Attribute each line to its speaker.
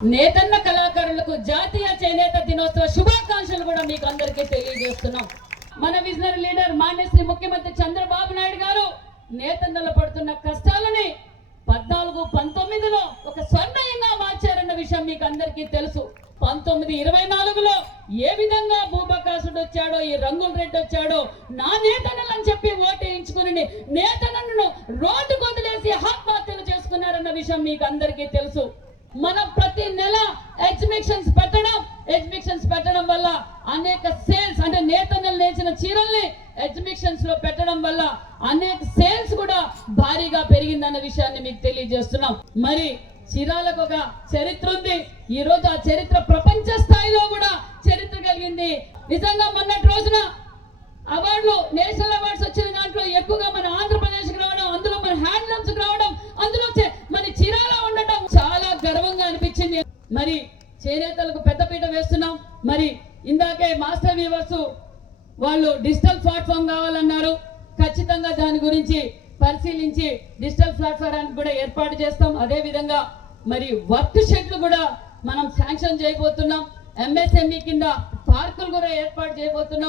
Speaker 1: నేతన్న కళాకారులకు జాతీయ చేనేత దినోత్సవ శుభాకాంక్షలు కూడా మీకు అందరికీ తెలియజేస్తున్నాం. మన విజనరీ లీడర్ మాన్యశ్రీ ముఖ్యమంత్రి చంద్రబాబు నాయుడు గారు నేతన్నలు పడుతున్న కష్టాలని పద్నాలుగు పంతొమ్మిదిలో ఒక స్వర్ణయంగా మార్చారన్న విషయం మీకు అందరికీ తెలుసు. పంతొమ్మిది ఇరవై నాలుగులో ఏ విధంగా భూబకాసుడు వచ్చాడో ఈ రంగుల రెడ్డి వచ్చాడో నా నేతన్నలు అని చెప్పి ఓటేయించుకుని నేతనను రోడ్డు కొదిలేసి ఆత్మహత్యలు చేసుకున్నారన్న విషయం మీకు అందరికీ తెలుసు. మనం ప్రతి నెల ఎగ్జిబిషన్స్ పెట్టడం ఎగ్జిబిషన్స్ పెట్టడం వల్ల అనేక సేల్స్ అంటే నేతన్నలు నేర్చిన చీరల్ని ఎగ్జిబిషన్స్లో పెట్టడం వల్ల అనేక సేల్స్ కూడా భారీగా పెరిగిందన్న విషయాన్ని మీకు తెలియజేస్తున్నాం. మరి చీరాలకు ఒక చరిత్ర ఉంది. ఈ రోజు ఆ చరిత్ర ప్రపంచ స్థాయిలో కూడా చరిత్ర కలిగింది. నిజంగా మొన్నటి రోజున మరి చేనేతలకు పెద్దపీట వేస్తున్నాం. మరి ఇందాకే మాస్టర్ వీవర్స్ వాళ్ళు డిజిటల్ ప్లాట్ఫామ్ కావాలన్నారు. ఖచ్చితంగా దాని గురించి పరిశీలించి డిజిటల్ ప్లాట్ఫామ్ కూడా ఏర్పాటు చేస్తాం. అదే విధంగా మరి వర్క్ షెడ్లు కూడా మనం శాంక్షన్ చేయబోతున్నాం. ఎంఎస్ఎంఈ కింద పార్కులు కూడా ఏర్పాటు చేయబోతున్నాం.